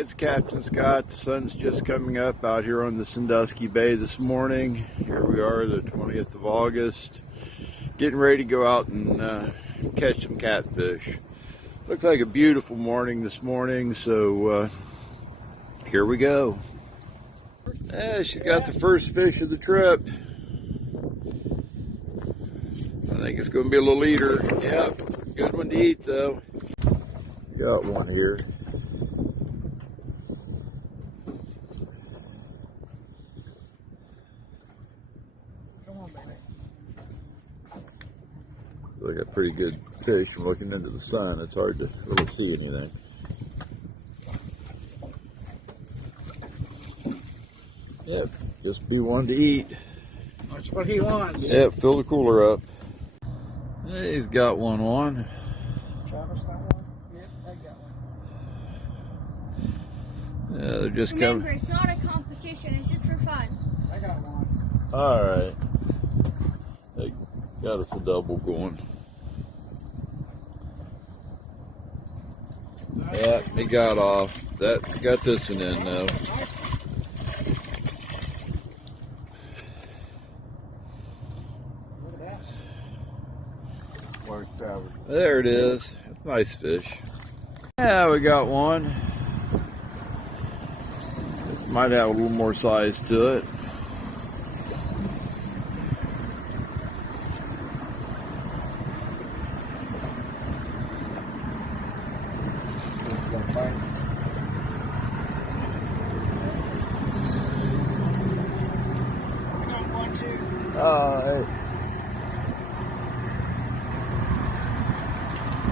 it's Captain Scott. The sun's just coming up out here on the Sandusky Bay this morning. Here we are, the 20th of August, getting ready to go out and catch some catfish. Looks like a beautiful morning this morning, so here we go. Yeah, she got the first fish of the trip. I think it's going to be a little eater. Yeah, good one to eat though. Got one here. Come on, baby. Look at pretty good fish from looking into the sun. It's hard to really see anything. Yep, just be one to eat. That's what he wants. Yep, fill the cooler up. Hey, he's got one on. Travis got one? Yep, I got one. Yeah, they're just Remember, coming. it's not a competition, it's just for fun. I got one. All right. They got us a double going. Yeah, he got off. That got this one in though. Look at that. Where's Travis? There it is. It's a nice fish. Yeah, we got one. It might have a little more size to it. Hey.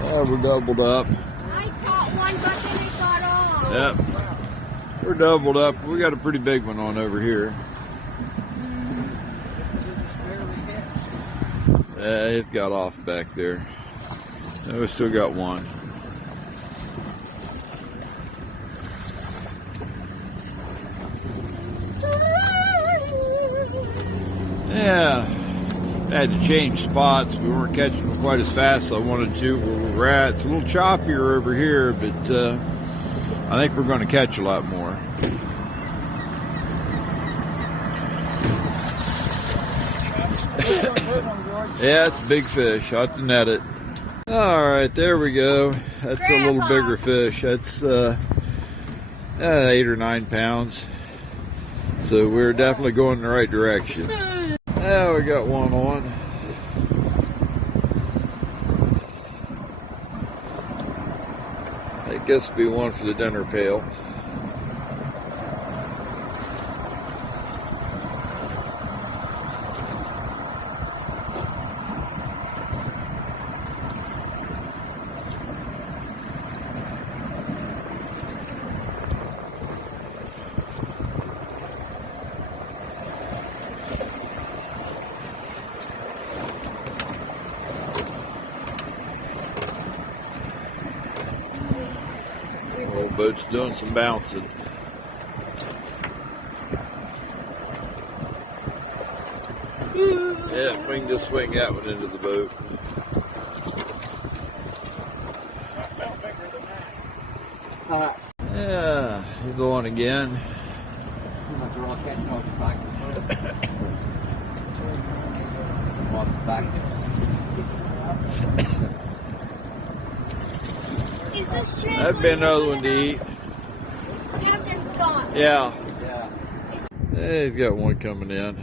Yeah, we're doubled up. I caught one, but then it got off. Yep. We're doubled up. We got a pretty big one on over here. Yeah, it got off back there. And we still got one. Yeah, I had to change spots. We weren't catching them quite as fast as I wanted to where we were at. It's a little choppier over here, but I think we're going to catch a lot more. Yeah, it's a big fish. I'll have to net it. All right, there we go. That's a little bigger fish. That's 8 or 9 pounds. So we're definitely going in the right direction. Yeah, we got one on. I guess it'll be one for the dinner pail. Old boat's doing some bouncing. Yeah, we can just swing that one into the boat. Yeah, he's on again. Is this shrimp? That'd be another one to eat. Captain Scott. Yeah. Yeah, he's got one coming in. I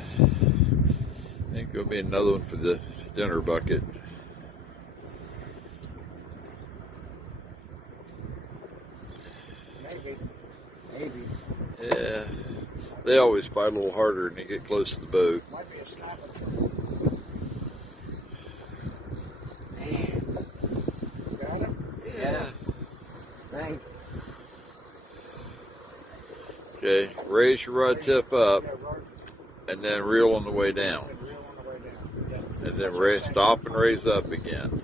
think there'll be another one for the dinner bucket. Maybe. Yeah. They always fight a little harder when you get close to the boat. Might be a snapper. Got him? Yeah. Thanks. Okay, raise your rod tip up and then reel on the way down. And then stop and raise up again.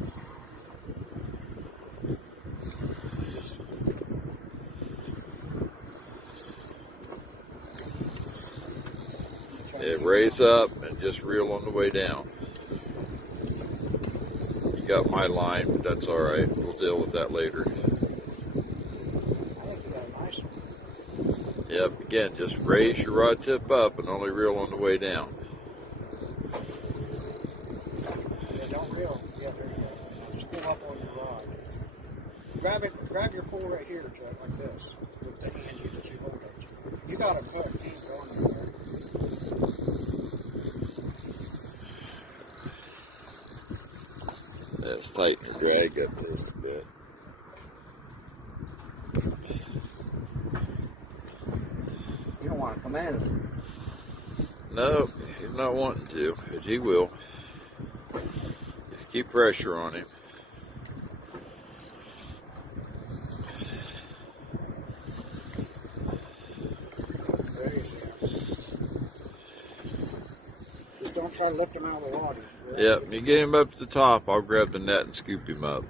Yeah, raise up and just reel on the way down. You got my line, but that's all right. We'll deal with that later. I think you got a nice one. Yep, again, just raise your rod tip up and only reel on the way down. Yeah, don't reel. Yeah, there you go. Just pull up on your rod. Grab your pole right here, Chuck, like this, with the hand that you hold it. You got to put deep on there. Let's tighten the drag up just a bit. You don't want to come in. No, he's not wanting to, but he will. Just keep pressure on him. Just don't try to lift him out of the water. Yep, when you get him up to the top, I'll grab the net and scoop him up.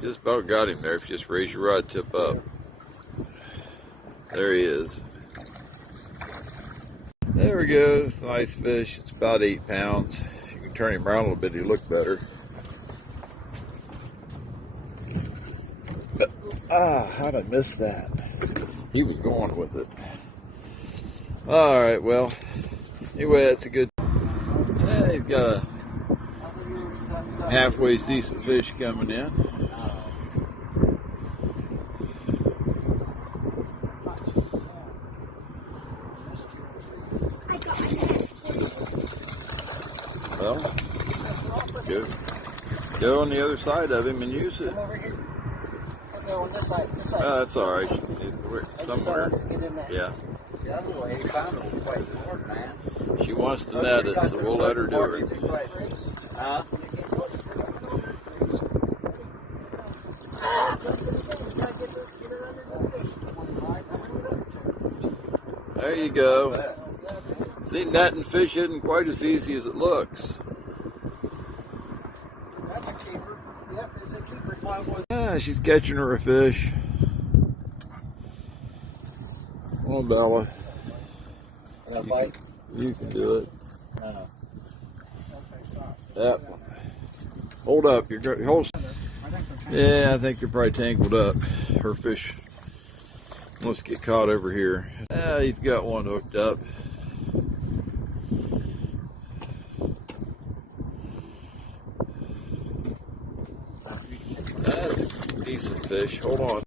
Just about got him there if you just raise your rod tip up. There he is. There we go. It's a nice fish. It's about 8 pounds. You can turn him around a little bit, he'll look better. But, how'd I miss that? He was going with it. Alright, well, anyway, that's a good. Yeah, he's got a halfway decent fish coming in. Well, go on the other side of him and use it. Come over here. No, on this side. This side. That's all right. Somewhere. Get in there. Yeah. The other way, you found it quite hard, man. She wants to net it, so we'll let her do it. Huh? There you go. See, netting fish isn't quite as easy as it looks. That's a keeper. Yep, it's a keeper. Ah, she's catching her a fish. Come on, Bella. You can do it. Yep. Hold up. You're hold. Yeah, I think you're probably tangled up. Her fish wants to get caught over here. Ah, he's got one hooked up. That's a decent fish. Hold on.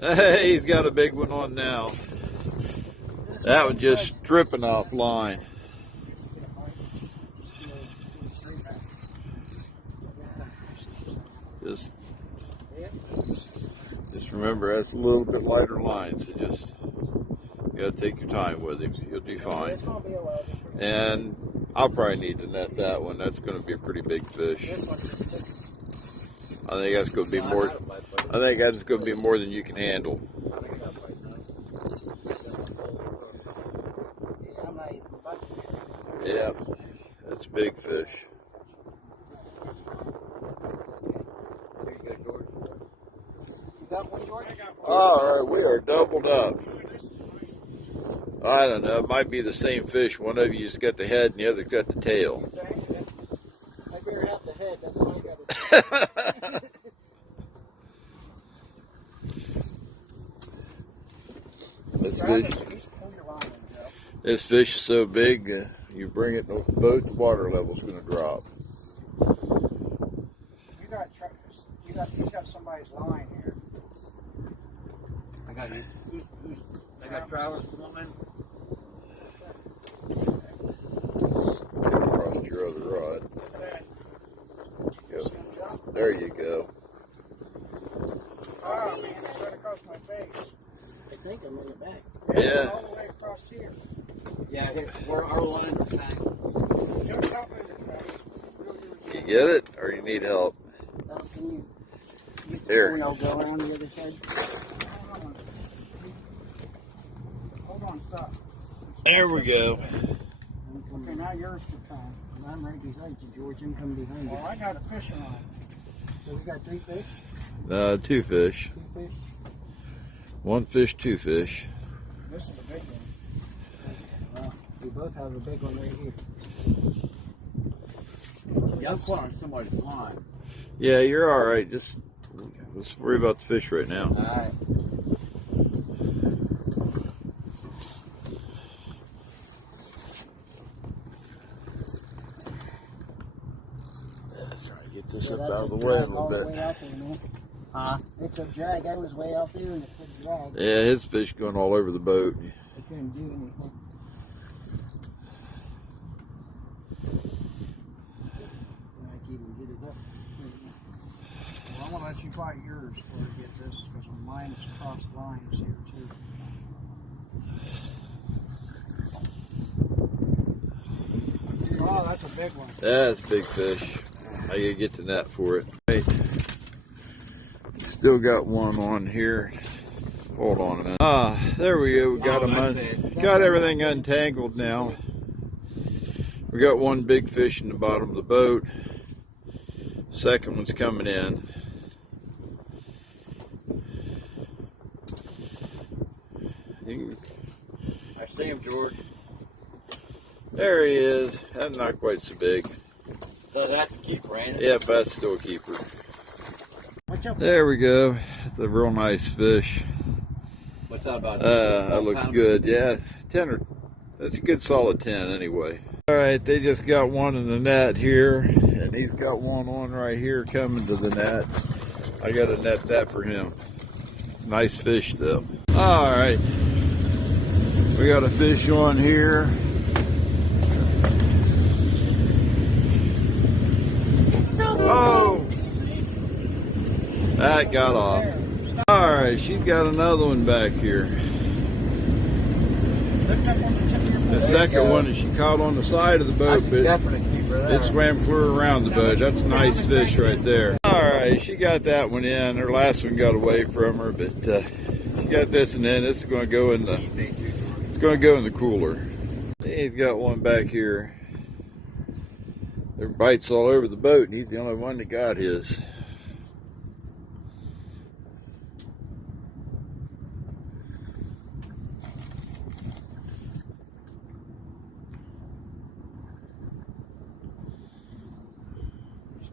Hey, he's got a big one on now. That was just tripping off line. Just remember, that's a little bit lighter line, so just you gotta take your time with him. You'll do fine. And I'll probably need to net that one. That's going to be a pretty big fish. I think that's going to be more. I think that's going to be more than you can handle. Yeah, that's a big fish. All right, we are doubled up. I don't know. It might be the same fish. One of you's got the head and the other's got the tail. I better have the head. That's all I got to do. This fish is so big, you bring it in the boat, the water level's going to drop. You got somebody's line here. I got you. I got Travis woman. Get across your other rod. Go. There you go. Oh man, it's right across my face. I think I'm in the back. Yeah. All the way across here. Yeah, where our line is tangled. Jump up in the back. You get it, or you need help? Can you get the Here. I'll go around the other side? Hold on, stop. There we go. Okay, now yours should come. And I'm right behind you, George. I'm coming behind you. Well, I got a fishing line. So we got 3 fish? 2 fish. 2 fish? 1 fish, 2 fish. This is a big one. We both have a big one right here. Yeah, I'm caught on somebody's line. Yeah, you're all right. Just let's worry about the fish right now. All right. Try to get this up out of the way a little bit. Huh? It's a drag. I was way out there and it's a drag. Yeah, his fish going all over the boat. I couldn't do anything. I can't even get it up. Well, I'm going to let you fight yours before we get this because mine's crossed lines here too. Oh, that's a big one. That's a big fish. I gotta get the net for it. Right. Still got one on here. Hold on a minute. Ah, there we go. We got got everything untangled now. We got one big fish in the bottom of the boat. Second one's coming in. I see him, George. There he is. That's not quite so big. So that's a keeper, ain't it? Yeah, but that's still a keeper. There we go. It's a real nice fish. What's that about? That looks good. Yeah, 10 or that's a good solid 10 anyway. All right, they just got one in the net here, and he's got one on right here coming to the net. I got to net that for him. Nice fish though. All right, we got a fish on here. Oh, that got off. All right, she's got another one back here. The second one that she caught on the side of the boat, but it swam clear around the boat. That's a nice fish right there. All right, she got that one in. Her last one got away from her, but she got this one in. This is going to go in the. It's going to go in the cooler. He's got one back here. There are bites all over the boat, and he's the only one that got his. Just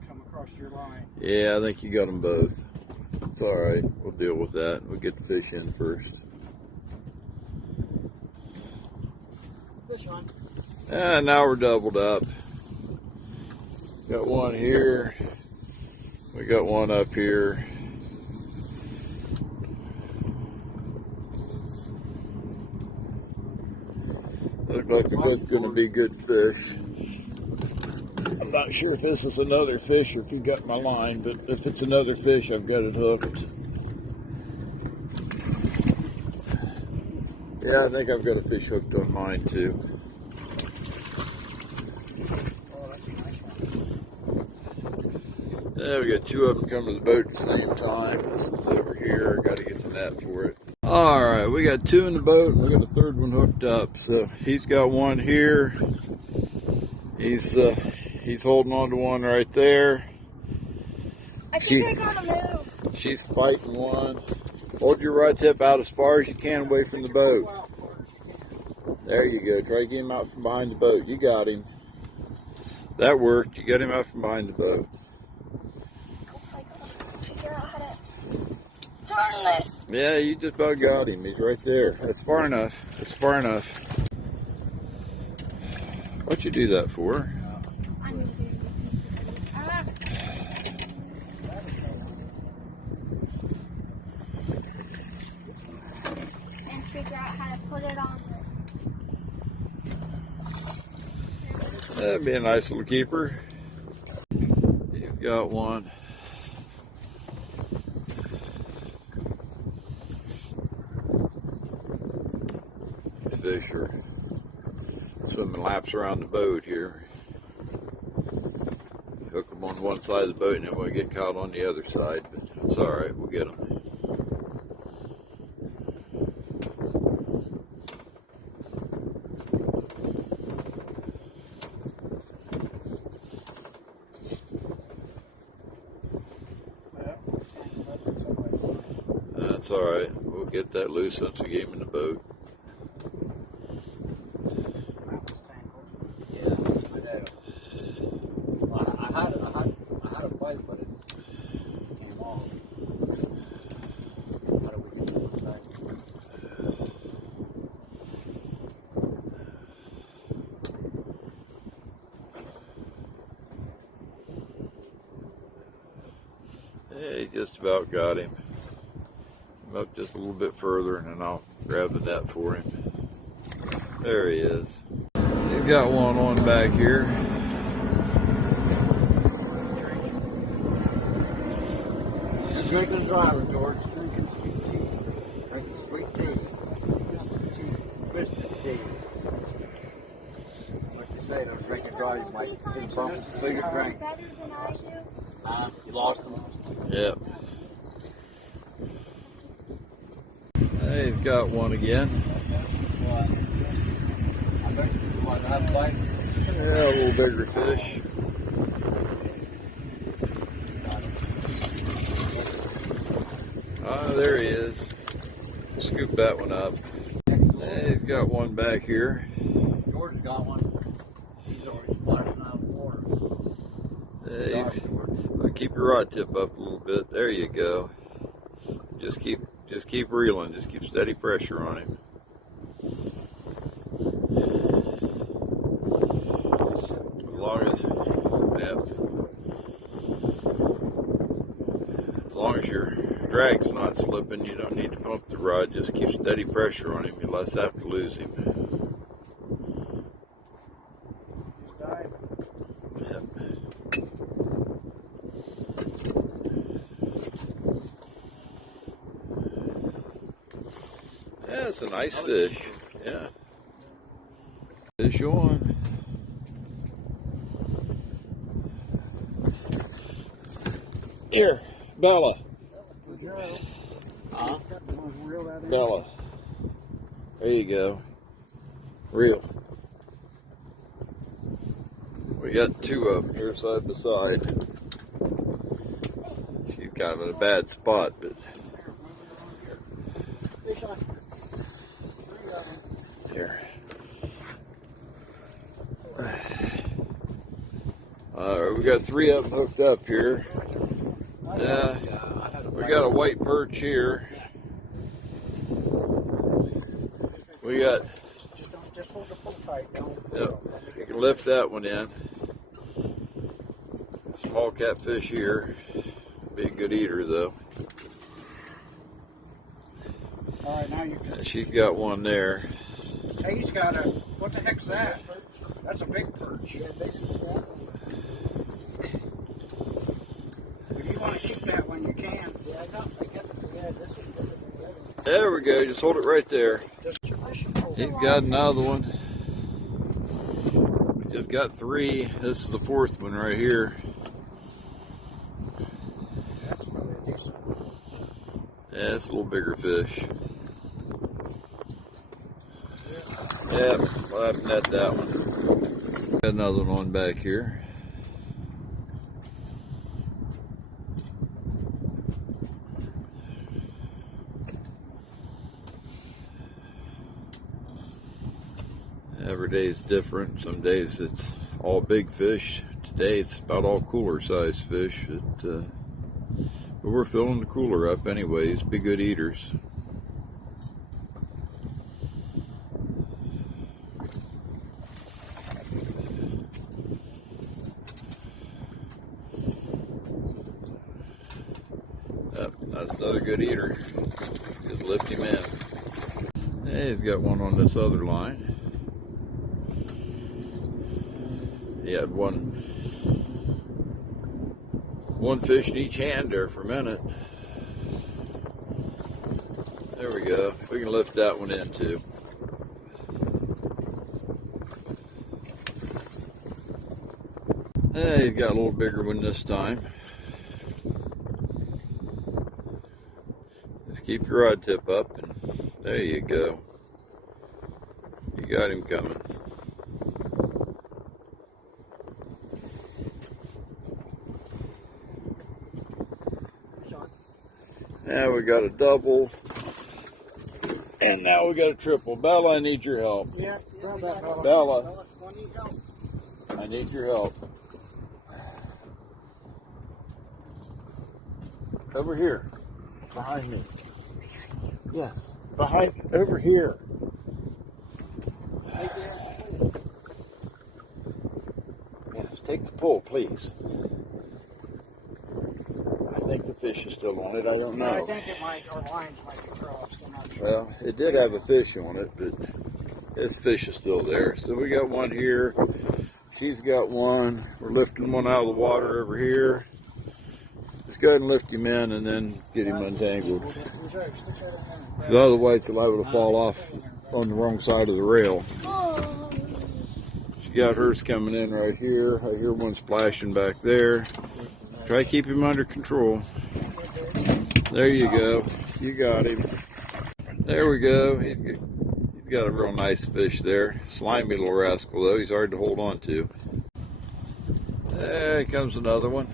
come across your line. Yeah, I think you got them both. It's all right. We'll deal with that. We'll get the fish in first. Fish on. And now we're doubled up. Got one here. We got one up here. Look like they're both going to be good fish. I'm not sure if this is another fish or if you got my line, but if it's another fish, I've got it hooked. Yeah, I think I've got a fish hooked on mine too. Yeah, we got two of them coming to the boat at the same time. This is over here. Got to get the net for it. All right, we got two in the boat, and we got a third one hooked up. So he's got one here. He's holding on to one right there. I think I gotta move. She's fighting one. Hold your rod tip out as far as you can away from the boat. There you go. Try to get him out from behind the boat. You got him. That worked. You got him out from behind the boat. Turn this. Yeah, you just about got him. He's right there. That's far enough. That's far enough. What'd you do that for? And figure out how to put it on. That'd be a nice little keeper. You've got one. These fish are swimming laps around the boat here. Hook them on one side of the boat and then we'll get caught on the other side, but it's all right, we'll get them. That's all right. We'll get that loose once we get him in the boat. He just about got him. Come up just a little bit further and then I'll grab the net for him. There he is. He's got one on back here. Just drinking driving, George. Drinking sweet tea. Drinking sweet tea. Twisted tea. Twisted tea. Like you say, those drinking driving might be from so you can drink. Better than I do. You lost them. Yep. Hey, he's got one again. What? I bet you want to have a bite. Yeah, a little bigger fish. Ah, there he is. Scoop that one up. Hey, he's got one back here. George got one. He's already splashing out of the water. Hey, keep your rod tip up a little bit. There you go. Just keep reeling. Just keep steady pressure on him. As long as your drag's not slipping, you don't need to pump the rod. Just keep steady pressure on him. You'll less have to lose him. Yep. Yeah, it's a nice fish. Yeah. Fish on. Here, Bella. Bella. There you go. Reel. We got two of them here side by side. She's kind of in a bad spot, but here. We got three of them hooked up here. Yeah, we got a white perch here. We got. Just hold the pull tight. Yep, you can lift that one in. Small catfish here. Be a good eater though. All right, now you can. She's got one there. Hey, he's got a. What the heck's that? That's a big perch. If you want to keep that one, you can. There we go. Just hold it right there. He's got another one. We just got three. This is the fourth one right here. Yeah, it's a little bigger fish. Yeah, we'll have to net that one. Got another one on back here. Every day is different. Some days it's all big fish. Today it's about all cooler sized fish. But we're filling the cooler up anyways. Be good eaters. Yep, that's another good eater. Just lift him in. Hey, he's got one on this other line. He had one fish in each hand there for a minute. There we go. We can lift that one in too. Hey, he's got a little bigger one this time. Just keep your rod tip up and there you go. You got him coming. Now we got a double, and now we got a triple. Bella, I need your help. Yeah, Bella. Bella, I need your help. Over here, behind me. Yes, behind, over here. Yes, take the pull, please. I think the fish is still on it. I don't No, I know. think it might, or lines might be crossed. I'm not sure. Well, it did have a fish on it, but this fish is still there. So we got one here. She's got one. We're lifting one out of the water over here. Let's go ahead and lift him in and then get him untangled. Because otherwise he'll liable to fall off on the wrong side of the rail. She got hers coming in right here. I hear one splashing back there. Try to keep him under control. There you go. You got him. There we go. He's got a real nice fish there. Slimy little rascal though. He's hard to hold on to. There comes another one.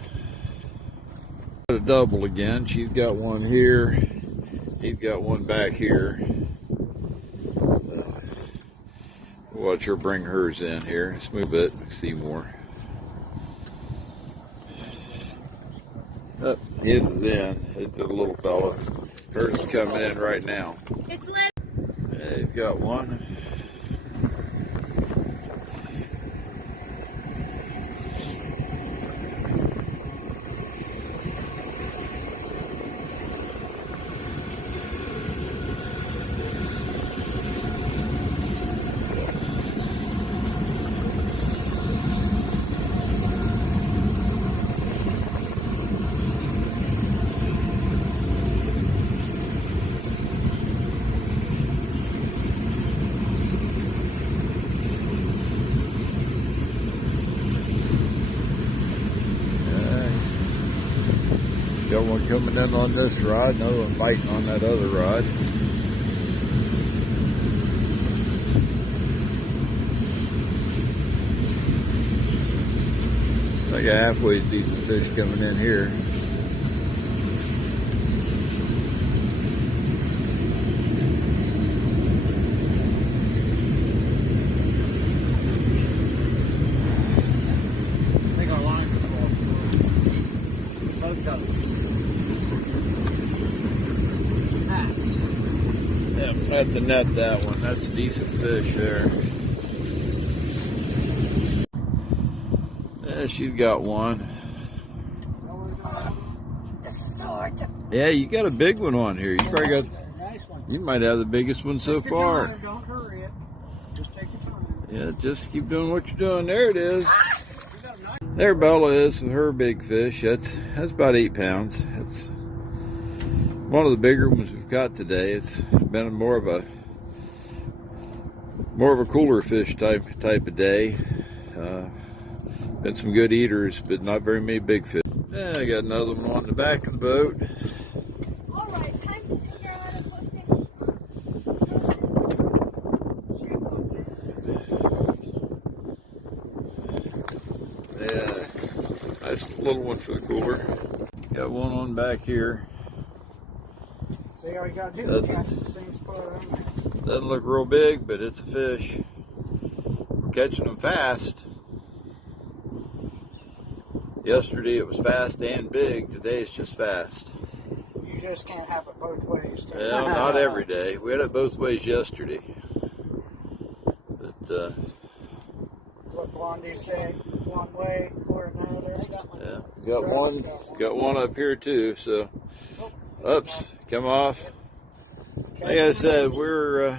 Got a double again. She's got one here. He's got one back here. Watch her bring hers in here. Let's move it. See more. Oh, his is in. It's a little fella. Hers is coming in right now. It's lit. Yeah, he's got one. Got one coming in on this rod, another one biting on that other rod. I got halfway decent fish coming in here. I think our line was off. Both got it. Yeah, have to net that one. That's a decent fish there. Yeah, she's got one. This is so hard to. Yeah, you got a big one on here. You probably got. Nice one. You might have the biggest one so Take your far. time, don't hurry it. Just take your time. Yeah, just keep doing what you're doing. There it is. You got a nice. There Bella is with her big fish. That's about 8 pounds. That's one of the bigger ones we've got today. It's been more of a cooler fish type of day. Been some good eaters, but not very many big fish. Yeah, I got another one on the back of the boat. All right, time to figure out how to put things. Yeah, nice little one for the cooler. Got one on back here. See, all you got to do Doesn't- is catch the same spot on there. Doesn't look real big, but it's a fish. We're catching them fast. Yesterday it was fast and big. Today it's just fast. You just can't have it both ways. Well, not every day. We had it both ways yesterday. But What Blondie say? One way or another. yeah, got one up here too. So, oops, come off. Like I said, we're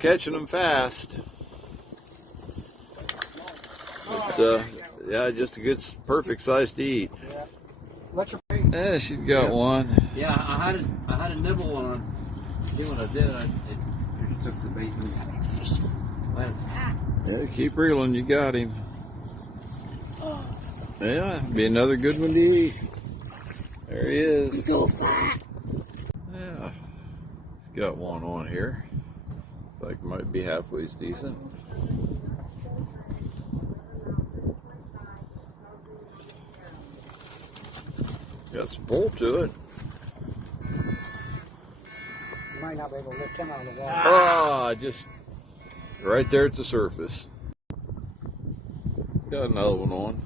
catching them fast. But yeah, just a good, perfect size to eat. Yeah. Let your Yeah, she's got one. Yeah, I had a nibble on her. Then when I did, it took the bait and Yeah, keep reeling. You got him. Yeah, be another good one to eat. There he is. So fat. Yeah, he's got one on here. Looks like it might be halfway decent. Got some pull to it. You might not be able to lift him out of the water. Ah, just right there at the surface. Got another one on.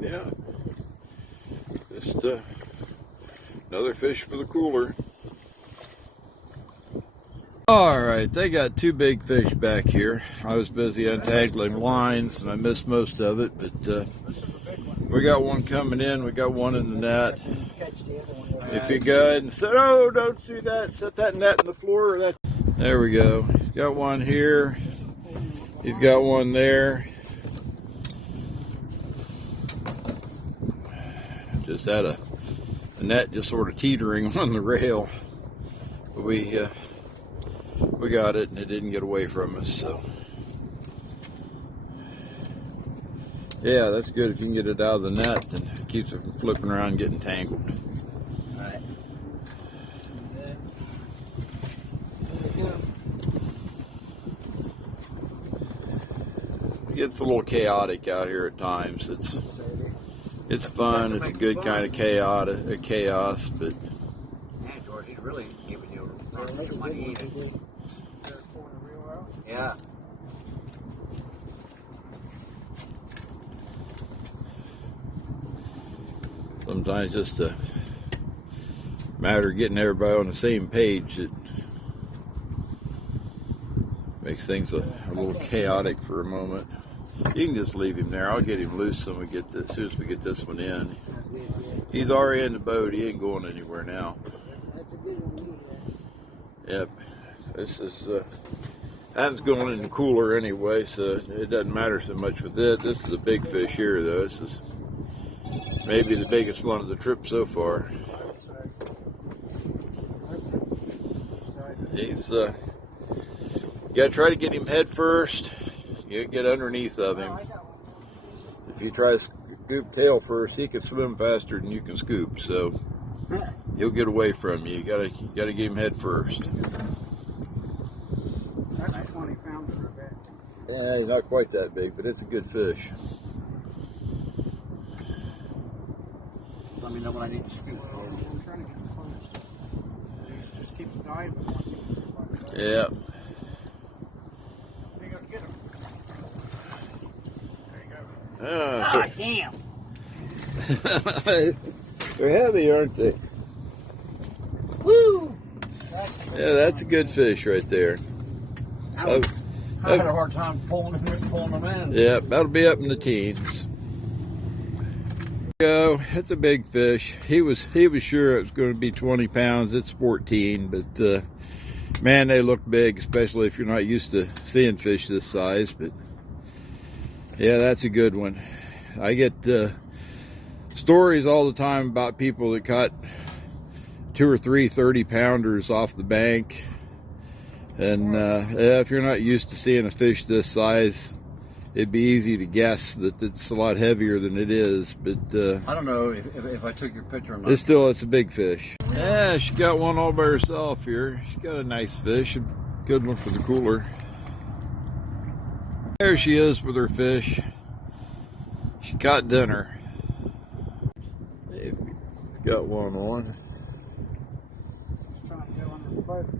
Yeah. Just another fish for the cooler. All right, they got two big fish back here. I was busy untangling lines and I missed most of it, but we got one coming in. We got one in the net. If you go ahead and say, oh, don't do that, set that net in the floor. There we go. He's got one here. He's got one there. Just had a net just sort of teetering on the rail. But we got it and it didn't get away from us, so. Yeah, that's good. If you can get it out of the net, then it keeps it from flipping around and getting tangled. All right. It gets a little chaotic out here at times. It's fun. It's a good kind of chaos, but Yeah, George, he's really giving you some money. Yeah. sometimes just a matter of getting everybody on the same page. It makes things a little chaotic for a moment. You can just leave him there. I'll get him loose when we get this, as soon as we get this one in. He's already in the boat. He ain't going anywhere now. Yep. This is that's going in the cooler anyway, so it doesn't matter so much with it. This is a big fish here, though. This is maybe the biggest one of the trip so far. He's you gotta try to get him head first. You get underneath of him. If you try to scoop tail first, he can swim faster than you can scoop, so he'll get away from you. You gotta get him head first. That's 20 pounds for a bit. Yeah, he's not quite that big, but it's a good fish. Let me know when I need to scoop. I'm trying to get him close. He just keeps diving once he gets like that. Yeah. There you go, get him. There you go. Ah, damn! they're heavy, aren't they? Woo! Yeah, that's a good fish right there. I had a hard time pulling them in. Yeah, that'll be up in the teens. Go. It's a big fish. He was sure it was going to be 20 pounds. It's 14, but man, they look big, especially if you're not used to seeing fish this size. But yeah, that's a good one. I get stories all the time about people that caught 2 or 3 30-pounders off the bank. And if you're not used to seeing a fish this size, it'd be easy to guess that it's a lot heavier than it is. But I don't know if I took your picture or not. it's a big fish. Yeah, she got one all by herself here. She got a nice fish, a good one for the cooler. There she is with her fish. She caught dinner. She's got one on. Just trying to go under the boat.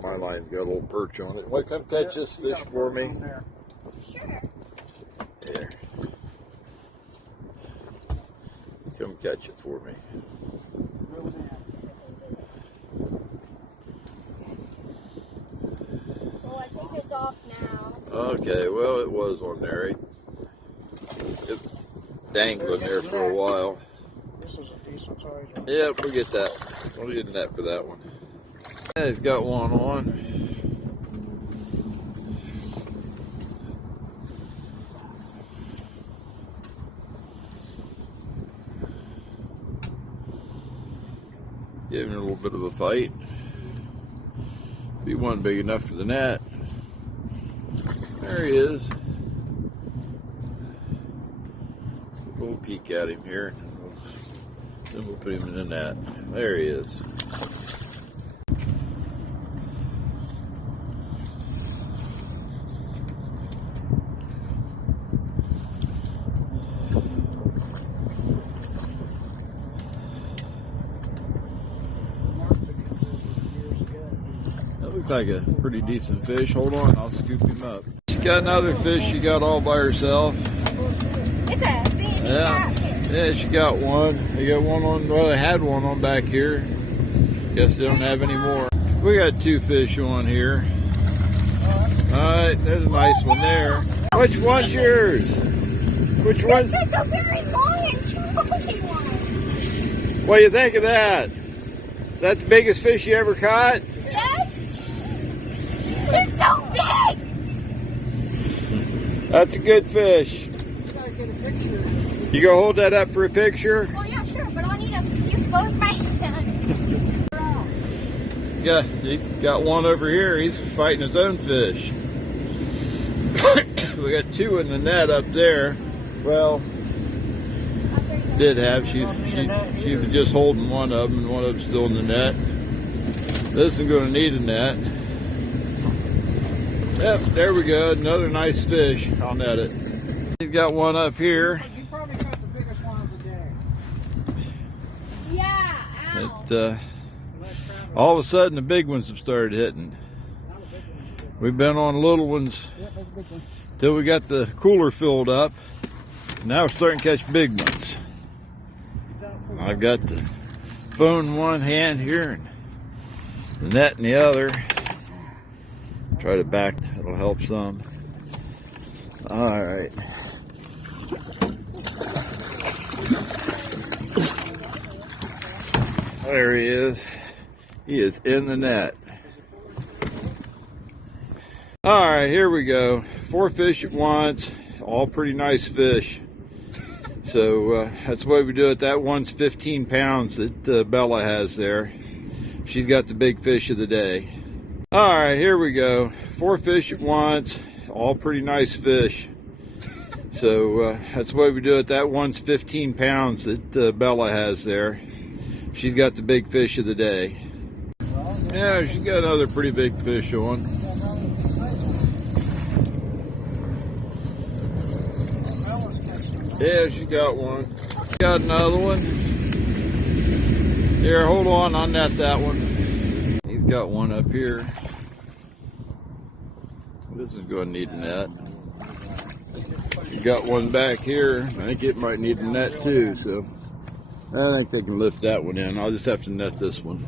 My line's got a little perch on it. Why, come catch this fish for me? Sure. Here. Come catch it for me. Well, I think it's off now. Okay, well, it was on there. It was dangling there for a while. This is a decent size one. Yeah, forget that. We'll get in that for that one. Yeah, he's got one on. Giving it a little bit of a fight. Be one big enough for the net. There he is. A little peek at him here. Then we'll put him in the net. There he is. That looks like a pretty decent fish. Hold on, I'll scoop him up. She got another fish she got all by herself. It's a baby Yeah. catfish. Yeah, she got one. They got one on, well, they had one on back here. Guess they don't have any more. We got 2 fish on here. Alright, there's a nice one there. Which one's yours? Which one's? It's a very long and chunky one. What do you think of that? Is that the biggest fish you ever caught? Yes. It's so big. That's a good fish. You gotta get a picture. You gonna hold that up for a picture? Oh yeah, sure, but I'll need to use both my hands. Yeah, he got one over here. He's fighting his own fish. We got 2 in the net up there. Well, did have. She was just holding one of them, and one of them's still in the net. This is going to need a net. Yep, there we go. Another nice fish. I'll net it. He's got one up here. You probably caught the biggest one of the day. Yeah, ow. All of a sudden, the big ones have started hitting. We've been on little ones Yep, that's a big one. till we got the cooler filled up. Now we're starting to catch big ones. I've got the phone in one hand here and the net in the other. Try to back, it'll help some. All right. There he is. He is in the net. All right, here we go. 4 fish at once, all pretty nice fish. So that's the way we do it. That one's 15 pounds that Bella has there. She's got the big fish of the day. All right, here we go. 4 fish at once, all pretty nice fish. So that's the way we do it. That one's 15 pounds that Bella has there. She's got the big fish of the day. Yeah, she's got another pretty big fish on. Yeah, she got one. Got another one. Here, hold on, I'll net that one. He's got one up here. This is going to need a net. You got one back here. I think it might need a net too, so I think they can lift that one in. I'll just have to net this one.